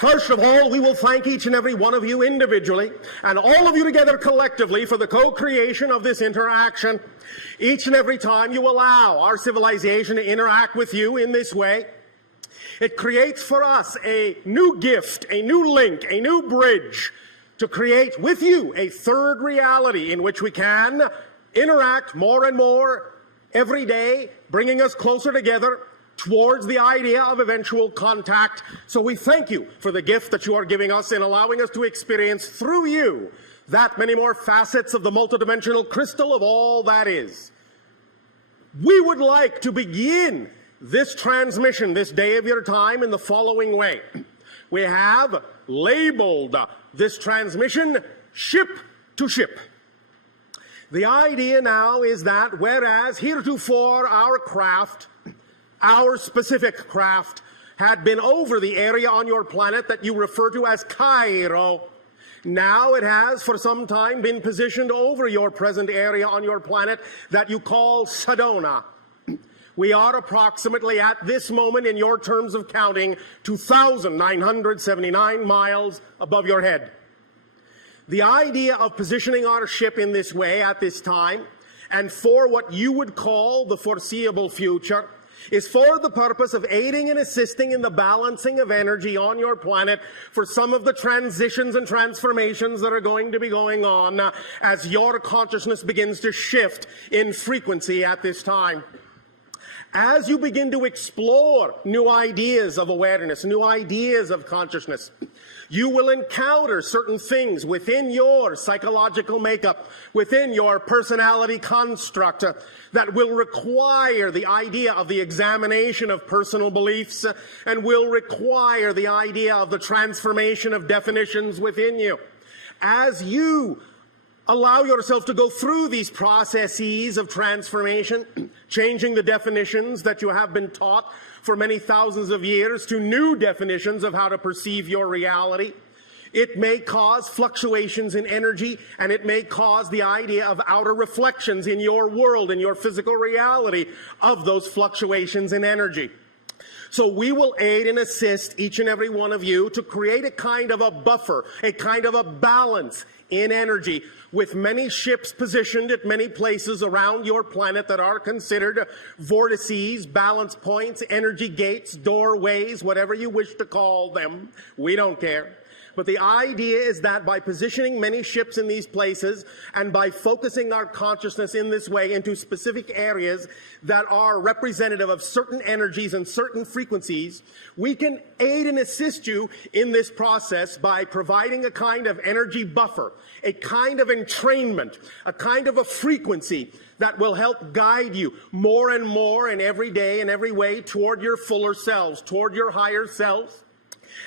First of all, we will thank each and every one of you individually and all of you together collectively for the co-creation of this interaction. Each and every time you allow our civilization to interact with you in this way, it creates for us a new gift, a new link, a new bridge to create with you a third reality in which we can interact more and more every day, bringing us closer together towards the idea of eventual contact. So we thank you for the gift that you are giving us in allowing us to experience through you that many more facets of the multidimensional crystal of all that is. We would like to begin this transmission, this day of your time, in the following way. We have labeled this transmission ship to ship. The idea now is that whereas heretofore our craft, our specific craft, had been over the area on your planet that you refer to as Cairo, now it has for some time been positioned over your present area on your planet that you call Sedona. We are approximately at this moment in your terms of counting 2,979 miles above your head. The idea of positioning our ship in this way at this time and for what you would call the foreseeable future is for the purpose of aiding and assisting in the balancing of energy on your planet for some of the transitions and transformations that are going to be going on as your consciousness begins to shift in frequency at this time. As you begin to explore new ideas of awareness, new ideas of consciousness, you will encounter certain things within your psychological makeup, within your personality construct, that will require the idea of the examination of personal beliefs and will require the idea of the transformation of definitions within you. As you allow yourself to go through these processes of transformation, changing the definitions that you have been taught for many thousands of years to new definitions of how to perceive your reality, it may cause fluctuations in energy, and it may cause the idea of outer reflections in your world, in your physical reality of those fluctuations in energy. So we will aid and assist each and every one of you to create a kind of a buffer, a kind of a balance in energy, with many ships positioned at many places around your planet that are considered vortices, balance points, energy gates, doorways, whatever you wish to call them. We don't care. But the idea is that by positioning many ships in these places and by focusing our consciousness in this way into specific areas that are representative of certain energies and certain frequencies, we can aid and assist you in this process by providing a kind of energy buffer, a kind of entrainment, a kind of a frequency that will help guide you more and more in every day and every way toward your fuller selves, toward your higher selves,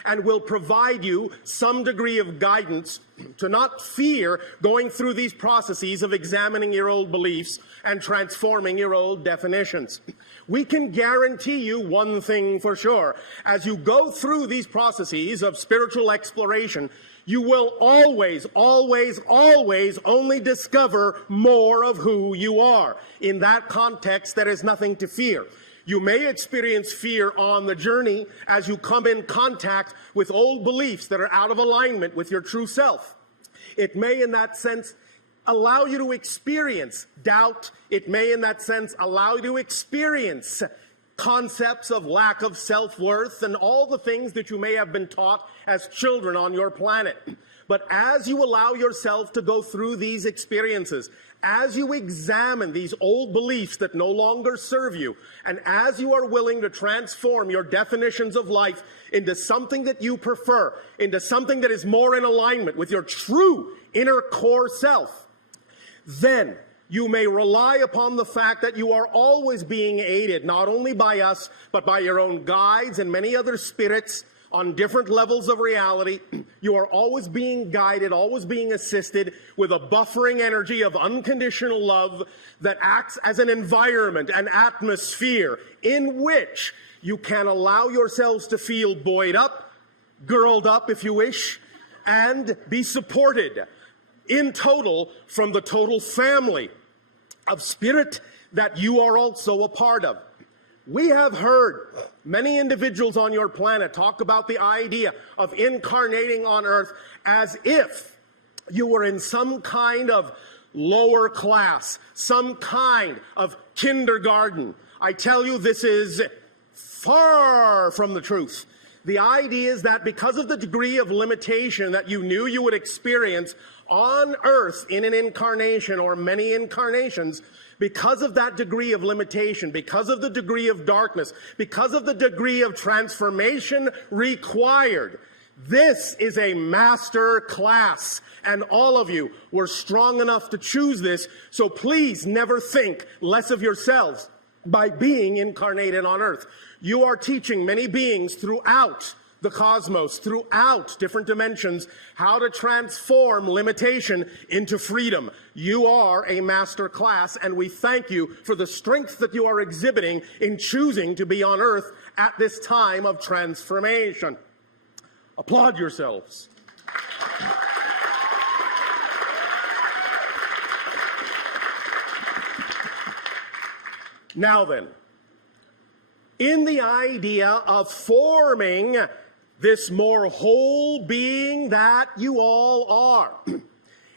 and will provide you some degree of guidance to not fear going through these processes of examining your old beliefs and transforming your old definitions. We can guarantee you one thing for sure. As you go through these processes of spiritual exploration, you will always, always, always only discover more of who you are. In that context, there is nothing to fear. You may experience fear on the journey as you come in contact with old beliefs that are out of alignment with your true self. It may, in that sense, allow you to experience doubt. It may, in that sense, allow you to experience concepts of lack of self-worth and all the things that you may have been taught as children on your planet. But as you allow yourself to go through these experiences, as you examine these old beliefs that no longer serve you, and as you are willing to transform your definitions of life into something that you prefer, into something that is more in alignment with your true inner core self, then you may rely upon the fact that you are always being aided, not only by us, but by your own guides and many other spirits on different levels of reality. You are always being guided, always being assisted with a buffering energy of unconditional love that acts as an environment, an atmosphere in which you can allow yourselves to feel buoyed up, girled up if you wish, and be supported in total from the total family of spirit that you are also a part of. We have heard many individuals on your planet talk about the idea of incarnating on Earth as if you were in some kind of lower class, some kind of kindergarten. I tell you, this is far from the truth. The idea is that because of the degree of limitation that you knew you would experience on Earth in an incarnation or many incarnations, because of that degree of limitation, because of the degree of darkness, because of the degree of transformation required, this is a master class, and all of you were strong enough to choose this, so please never think less of yourselves by being incarnated on Earth. You are teaching many beings throughout the cosmos, throughout different dimensions, how to transform limitation into freedom. You are a master class, and we thank you for the strength that you are exhibiting in choosing to be on Earth at this time of transformation. Applaud yourselves. Now then, in the idea of forming this more whole being that you all are,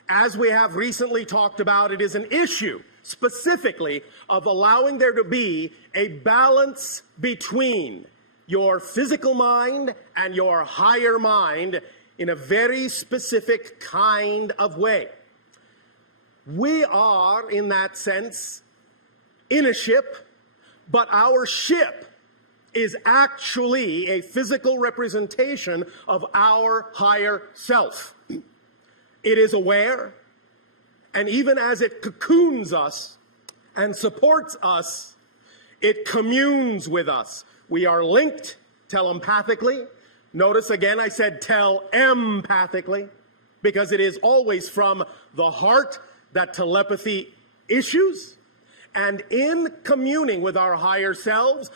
as we have recently talked about, it is an issue specifically of allowing there to be a balance between your physical mind and your higher mind in a very specific kind of way. We are, in that sense, in a ship, but our ship is actually a physical representation of our higher self. It is aware, and even as it cocoons us and supports us, it communes with us. We are linked telepathically. Notice again I said telempathically, because it is always from the heart that telepathy issues. And in communing with our higher selves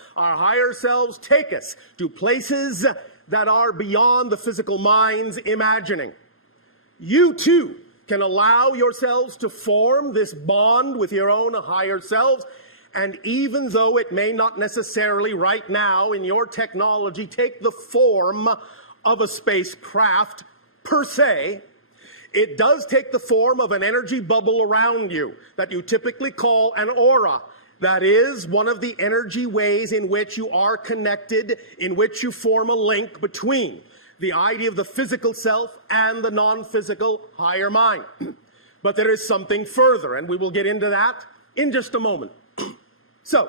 take us to places that are beyond the physical mind's imagining. You too can allow yourselves to form this bond with your own higher selves, and even though it may not necessarily right now in your technology take the form of a spacecraft per se, it does take the form of an energy bubble around you that you typically call an aura. That is one of the energy ways in which you are connected, in which you form a link between the idea of the physical self and the non-physical higher mind. But there is something further, and we will get into that in just a moment. So,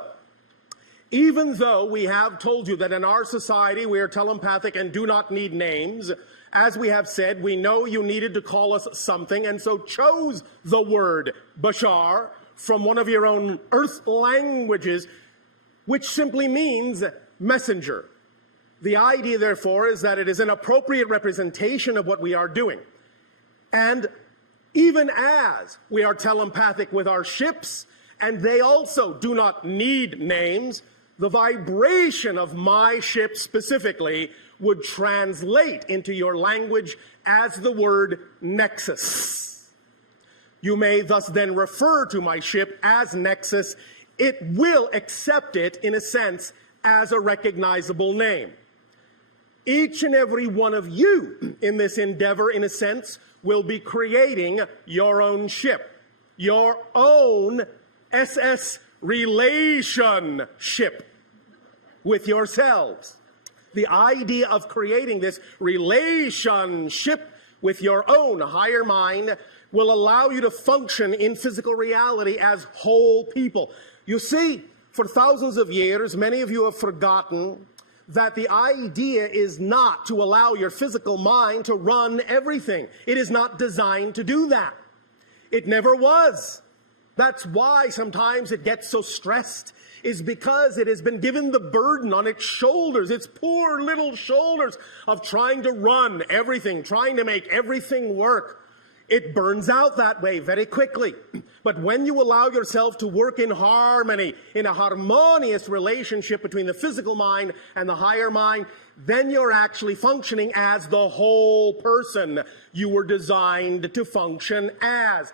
even though we have told you that in our society we are telepathic and do not need names, as we have said, we know you needed to call us something, and so chose the word Bashar from one of your own Earth languages, which simply means messenger. The idea, therefore, is that it is an appropriate representation of what we are doing. And even as we are telepathic with our ships, and they also do not need names, the vibration of my ship specifically would translate into your language as the word Nexus. You may thus then refer to my ship as Nexus. It will accept it, in a sense, as a recognizable name. Each and every one of you in this endeavor, in a sense, will be creating your own ship, your own SS relationship with yourselves. The idea of creating this relationship with your own higher mind will allow you to function in physical reality as whole people. You see, for thousands of years, many of you have forgotten that the idea is not to allow your physical mind to run everything. It is not designed to do that. It never was. That's why sometimes it gets so stressed, is because it has been given the burden on its shoulders, its poor little shoulders, of trying to run everything, trying to make everything work. It burns out that way very quickly. But when you allow yourself to work in harmony, in a harmonious relationship between the physical mind and the higher mind, then you're actually functioning as the whole person you were designed to function as.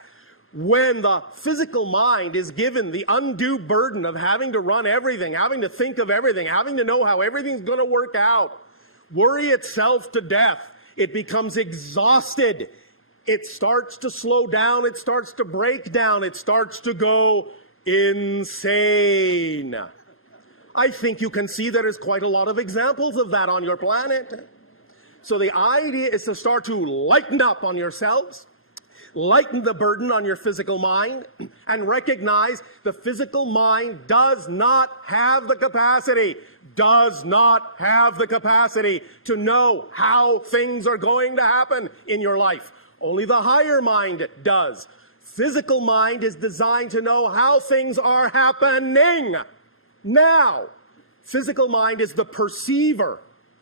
when the physical mind is given the undue burden of having to run everything, having to think of everything, having to know how everything's going to work out, worry itself to death, it becomes exhausted. It starts to slow down, it starts to break down, it starts to go insane. I think you can see there's quite a lot of examples of that on your planet. So the idea is to start to lighten up on yourselves, lighten the burden on your physical mind, and recognize the physical mind does not have the capacity to know how things are going to happen in your life. Only the higher mind does. Physical mind is designed to know how things are happening now. Physical mind is the perceiver.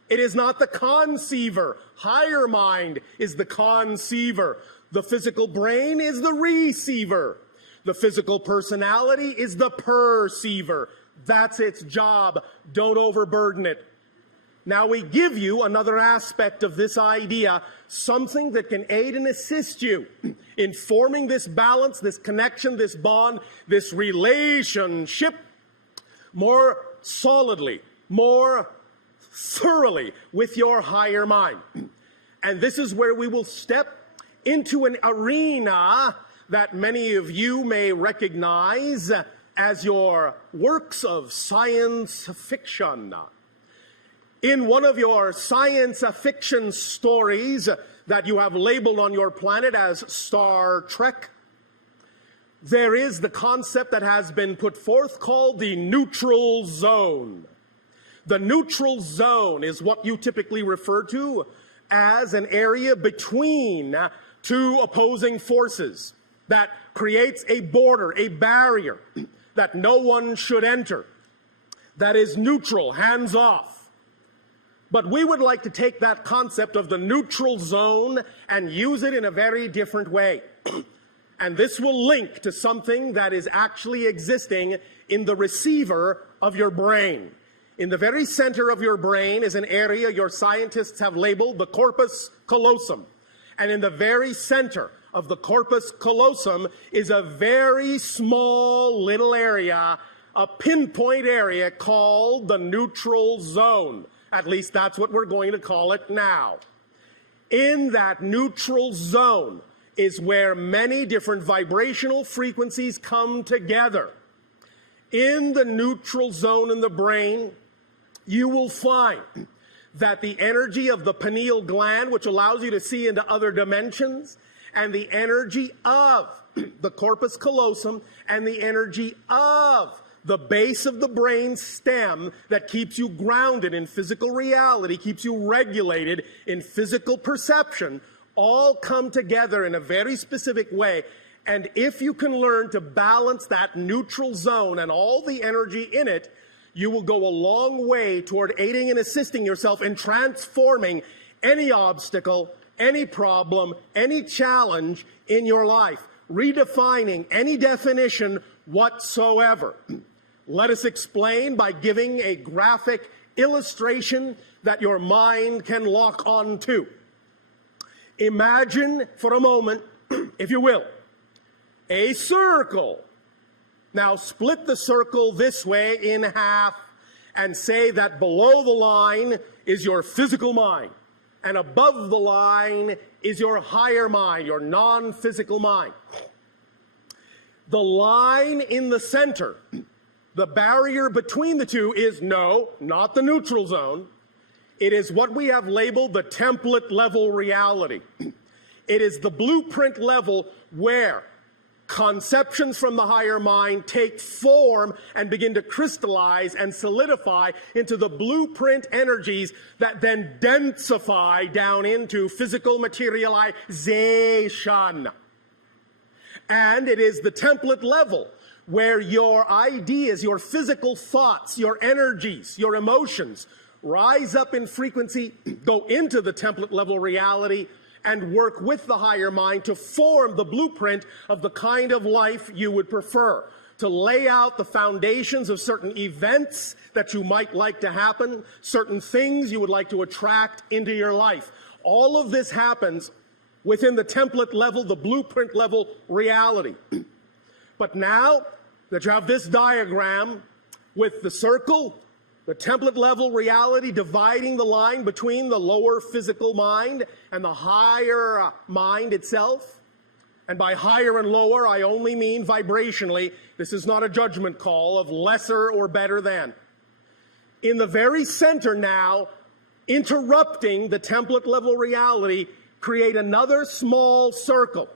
It is not the conceiver. Higher mind is the conceiver. The physical brain is the receiver. The physical personality is the perceiver. That's its job. Don't overburden it. Now we give you another aspect of this idea, something that can aid and assist you in forming this balance, this connection, this bond, this relationship more solidly, more thoroughly with your higher mind. And this is where we will step into an arena that many of you may recognize as your works of science fiction. In one of your science fiction stories that you have labeled on your planet as Star Trek, there is the concept that has been put forth called the neutral zone. The neutral zone is what you typically refer to as an area between two opposing forces that creates a border, a barrier that no one should enter, that is neutral, hands off. But we would like to take that concept of the neutral zone and use it in a very different way. And this will link to something that is actually existing in the receiver of your brain. In the very center of your brain is an area your scientists have labeled the corpus callosum. And in the very center of the corpus callosum is a very small little area, a pinpoint area called the neutral zone. At least that's what we're going to call it now. In that neutral zone is where many different vibrational frequencies come together. In the neutral zone in the brain, you will find that the energy of the pineal gland, which allows you to see into other dimensions, and the energy of the corpus callosum, and the energy of the base of the brain stem that keeps you grounded in physical reality, keeps you regulated in physical perception, all come together in a very specific way. And if you can learn to balance that neutral zone and all the energy in it, you will go a long way toward aiding and assisting yourself in transforming any obstacle, any problem, any challenge in your life, redefining any definition whatsoever. Let us explain by giving a graphic illustration that your mind can lock on to. Imagine for a moment, if you will, a circle. Now split the circle this way in half and say that below the line is your physical mind, and above the line is your higher mind, your non-physical mind. The line in the center, the barrier between the two, is not the neutral zone. It is what we have labeled the template level reality. It is the blueprint level where conceptions from the higher mind take form and begin to crystallize and solidify into the blueprint energies that then densify down into physical materialization. And it is the template level where your ideas, your physical thoughts, your energies, your emotions rise up in frequency, go into the template level reality, and work with the higher mind to form the blueprint of the kind of life you would prefer, to lay out the foundations of certain events that you might like to happen, certain things you would like to attract into your life. All of this happens within the template level, the blueprint level reality. But now that you have this diagram with the circle, the template level reality dividing the line between the lower physical mind and the higher mind itself, and by higher and lower, I only mean vibrationally. This is not a judgment call of lesser or better than. In the very center now, interrupting the template level reality, create another small circle.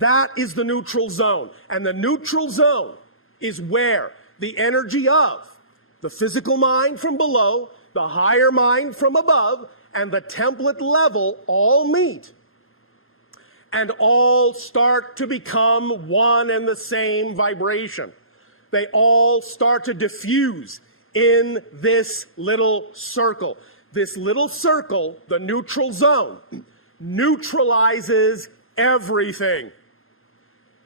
That is the neutral zone. And the neutral zone is where the energy of the physical mind from below, the higher mind from above, and the template level all meet and all start to become one and the same vibration. They all start to diffuse in this little circle. This little circle, the neutral zone, neutralizes everything.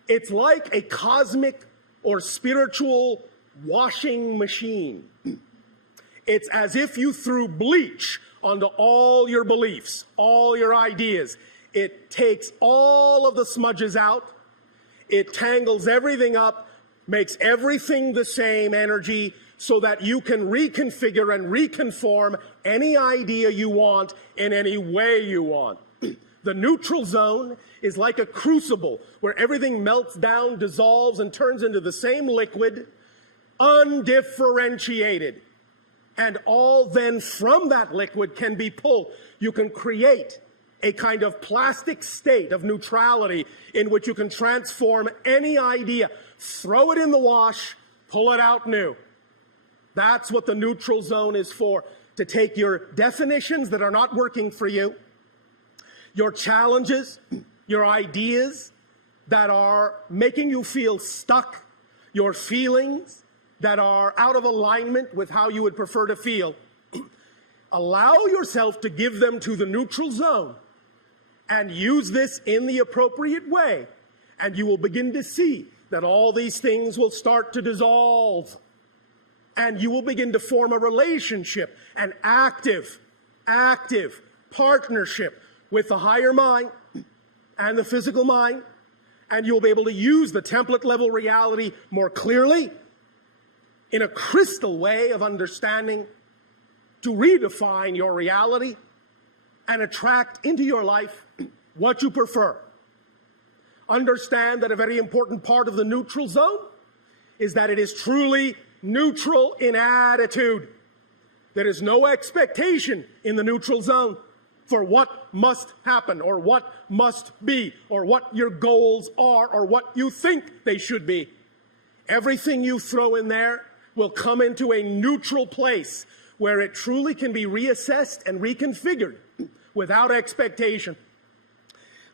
It's like a cosmic or spiritual washing machine. It's as if you threw bleach onto all your beliefs, all your ideas. It takes all of the smudges out. It tangles everything up, makes everything the same energy so that you can reconfigure and reconform any idea you want in any way you want. The neutral zone is like a crucible where everything melts down, dissolves, and turns into the same liquid, undifferentiated. And all then from that liquid can be pulled. You can create a kind of plastic state of neutrality in which you can transform any idea, throw it in the wash, pull it out new. That's what the neutral zone is for, to take your definitions that are not working for you, your challenges, your ideas that are making you feel stuck, your feelings that are out of alignment with how you would prefer to feel. Allow yourself to give them to the neutral zone and use this in the appropriate way, and you will begin to see that all these things will start to dissolve, and you will begin to form a relationship, an active partnership with the higher mind and the physical mind, and you'll be able to use the template level reality more clearly in a crystal way of understanding to redefine your reality and attract into your life what you prefer. Understand that a very important part of the neutral zone is that it is truly neutral in attitude. There is no expectation in the neutral zone for what must happen or what must be or what your goals are or what you think they should be. Everything you throw in there will come into a neutral place where it truly can be reassessed and reconfigured without expectation.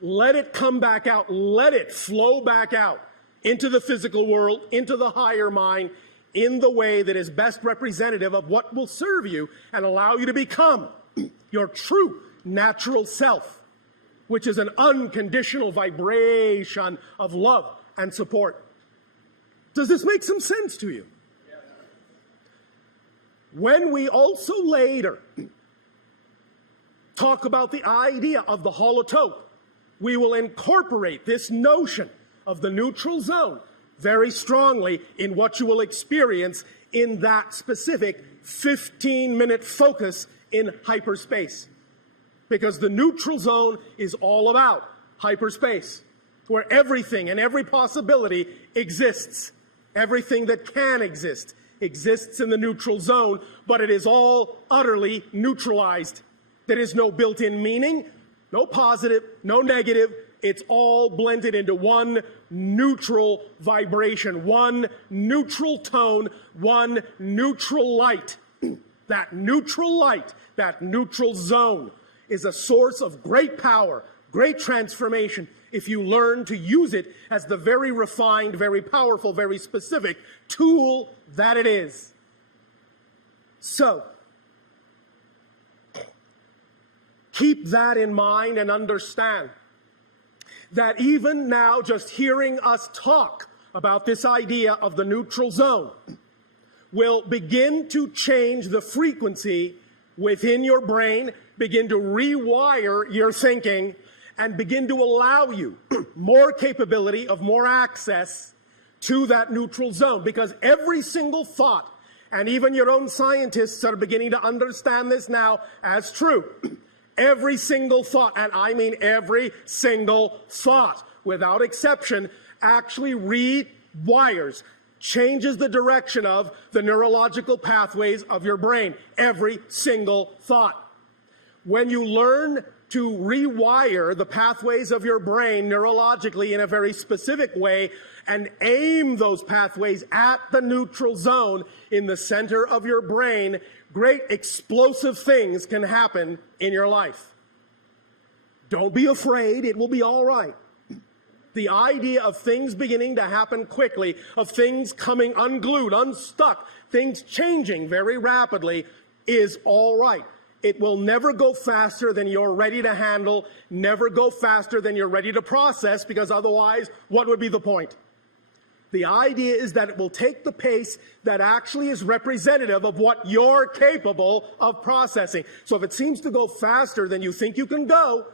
Let it come back out. Let it flow back out into the physical world, into the higher mind, in the way that is best representative of what will serve you and allow you to become your true natural self, which is an unconditional vibration of love and support. Does this make some sense to you? Yes. When we also later talk about the idea of the holotope, we will incorporate this notion of the neutral zone very strongly in what you will experience in that specific 15-minute focus in hyperspace. Because the neutral zone is all about hyperspace, where everything and every possibility exists. Everything that can exist exists in the neutral zone, but it is all utterly neutralized. There is no built-in meaning, no positive, no negative. It's all blended into one neutral vibration, one neutral tone, one neutral light. That neutral light, that neutral zone is a source of great power, great transformation, if you learn to use it as the very refined, very powerful, very specific tool that it is. So, keep that in mind and understand that even now, just hearing us talk about this idea of the neutral zone will begin to change the frequency within your brain, begin to rewire your thinking, and begin to allow you more capability of more access to that neutral zone. Because every single thought, and even your own scientists are beginning to understand this now as true, every single thought, and I mean every single thought, without exception, actually rewires, changes the direction of the neurological pathways of your brain. Every single thought. When you learn to rewire the pathways of your brain neurologically in a very specific way and aim those pathways at the neutral zone in the center of your brain, great explosive things can happen in your life. Don't be afraid, it will be all right. The idea of things beginning to happen quickly, of things coming unglued, unstuck, things changing very rapidly is all right. It will never go faster than you're ready to handle, never go faster than you're ready to process, because otherwise, what would be the point? The idea is that it will take the pace that actually is representative of what you're capable of processing. So if it seems to go faster than you think you can go,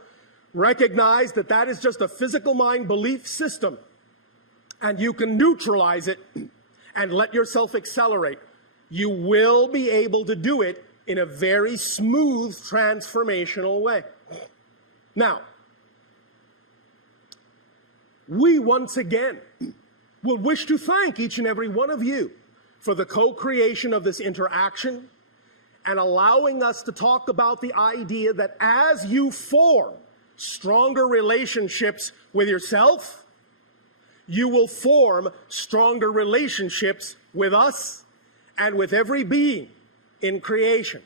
recognize that that is just a physical mind belief system, and you can neutralize it and let yourself accelerate. You will be able to do it in a very smooth, transformational way. Now, we once again will wish to thank each and every one of you for the co-creation of this interaction and allowing us to talk about the idea that as you form stronger relationships with yourself, you will form stronger relationships with us and with every being in creation.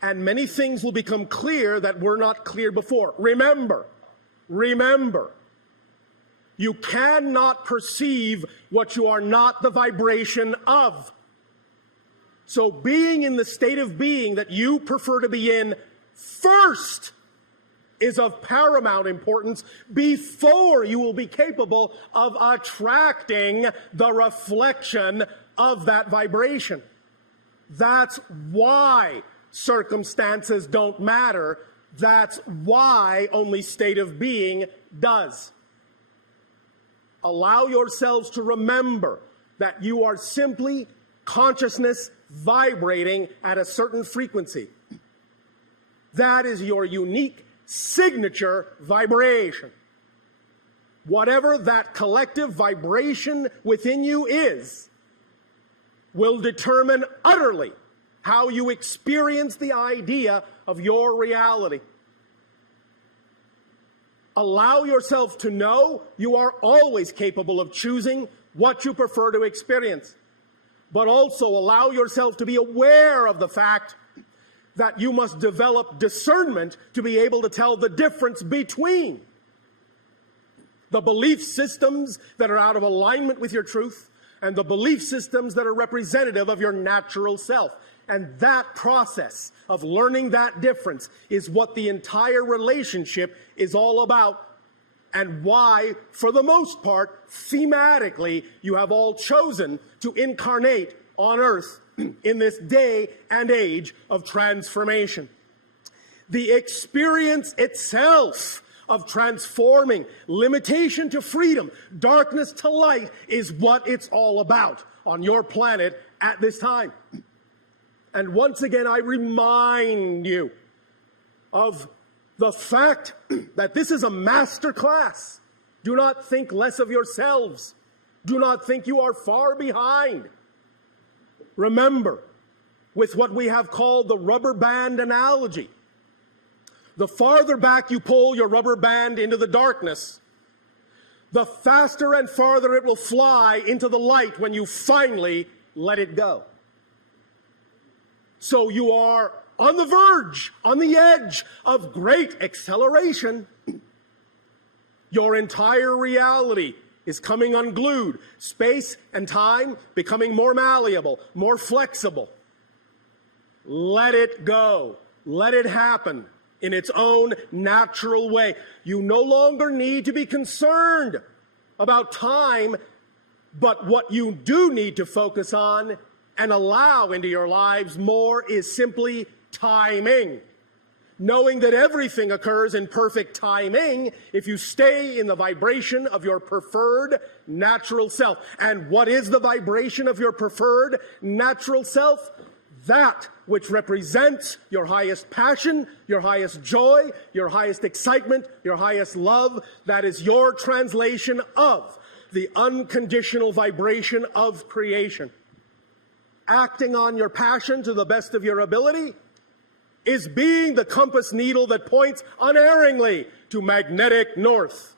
And many things will become clear that were not clear before. Remember, you cannot perceive what you are not the vibration of. So being in the state of being that you prefer to be in first is of paramount importance before you will be capable of attracting the reflection of that vibration. That's why circumstances don't matter. That's why only state of being does. Allow yourselves to remember that you are simply consciousness vibrating at a certain frequency. That is your unique signature vibration. Whatever that collective vibration within you is, will determine utterly how you experience the idea of your reality. Allow yourself to know you are always capable of choosing what you prefer to experience, but also allow yourself to be aware of the fact that you must develop discernment to be able to tell the difference between the belief systems that are out of alignment with your truth and the belief systems that are representative of your natural self. And that process of learning that difference is what the entire relationship is all about, and why, for the most part, thematically, you have all chosen to incarnate on Earth in this day and age of transformation. The experience itself of transforming limitation to freedom, darkness to light, is what it's all about on your planet at this time. And once again, I remind you of the fact that this is a master class. Do not think less of yourselves. Do not think you are far behind. Remember, with what we have called the rubber band analogy, the farther back you pull your rubber band into the darkness, the faster and farther it will fly into the light when you finally let it go. So you are on the verge, on the edge of great acceleration. Your entire reality is coming unglued. Space and time becoming more malleable, more flexible. Let it go. Let it happen in its own natural way. You no longer need to be concerned about time, but what you do need to focus on and allow into your lives more is simply timing. knowing that everything occurs in perfect timing if you stay in the vibration of your preferred natural self. And what is the vibration of your preferred natural self? That which represents your highest passion, your highest joy, your highest excitement, your highest love. That is your translation of the unconditional vibration of creation. Acting on your passion to the best of your ability is being the compass needle that points unerringly to magnetic north.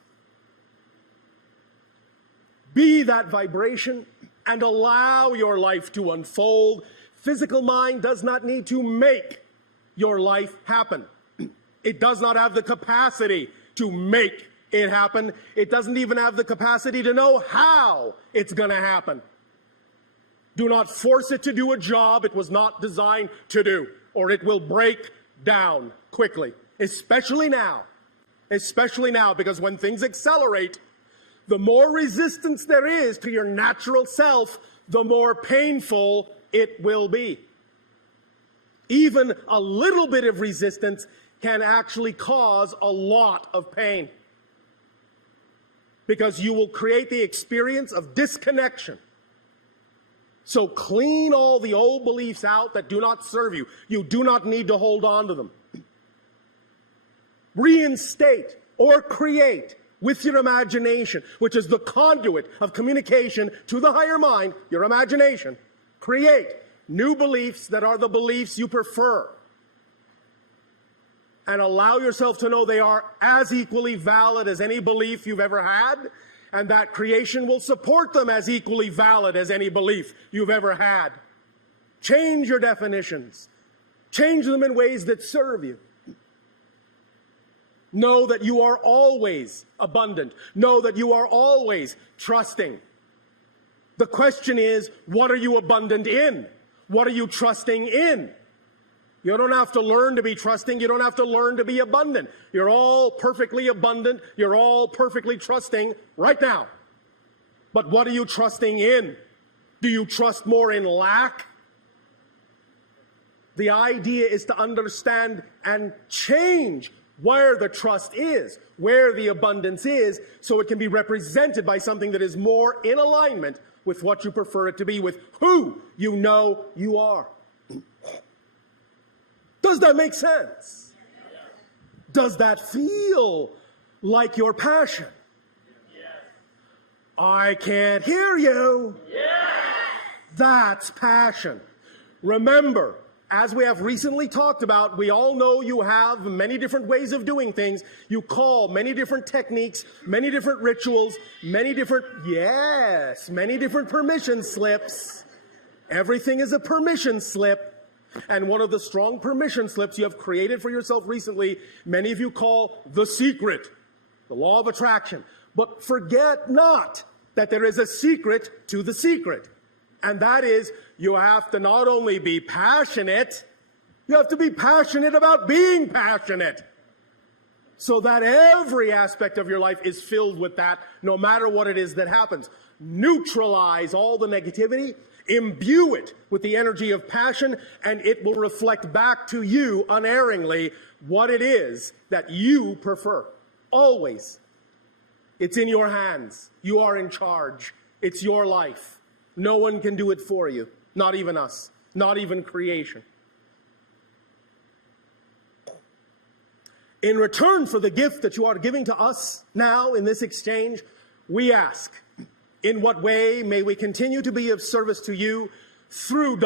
Be that vibration and allow your life to unfold. Physical mind does not need to make your life happen. It does not have the capacity to make it happen. It doesn't even have the capacity to know how it's going to happen. Do not force it to do a job it was not designed to do, or it will break down quickly, especially now, because when things accelerate, the more resistance there is to your natural self, the more painful it will be. Even a little bit of resistance can actually cause a lot of pain, because you will create the experience of disconnection. So clean all the old beliefs out that do not serve you. You do not need to hold on to them. Reinstate or create with your imagination, which is the conduit of communication to the higher mind, your imagination. Create new beliefs that are the beliefs you prefer. And allow yourself to know they are as equally valid as any belief you've ever had, and that creation will support them as equally valid as any belief you've ever had. Change your definitions. Change them in ways that serve you. Know that you are always abundant. Know that you are always trusting. The question is, what are you abundant in? What are you trusting in? You don't have to learn to be trusting. You don't have to learn to be abundant. You're all perfectly abundant. You're all perfectly trusting right now. But what are you trusting in? Do you trust more in lack? The idea is to understand and change where the trust is, where the abundance is, so it can be represented by something that is more in alignment with what you prefer it to be, with who you know you are. Does that make sense? Does that feel like your passion? I can't hear you. That's passion. Remember, as we have recently talked about, we all know you have many different ways of doing things. You call many different techniques, many different rituals, many different permission slips. Everything is a permission slip. And one of the strong permission slips you have created for yourself recently, many of you call the secret, the law of attraction. But forget not that there is a secret to the secret. And that is, you have to not only be passionate, you have to be passionate about being passionate. So that every aspect of your life is filled with that, no matter what it is that happens. Neutralize all the negativity, imbue it with the energy of passion, and it will reflect back to you unerringly what it is that you prefer. Always. It's in your hands. You are in charge. It's your life. No one can do it for you. Not even us. Not even creation. In return for the gift that you are giving to us now in this exchange, we ask, in what way may we continue to be of service to you through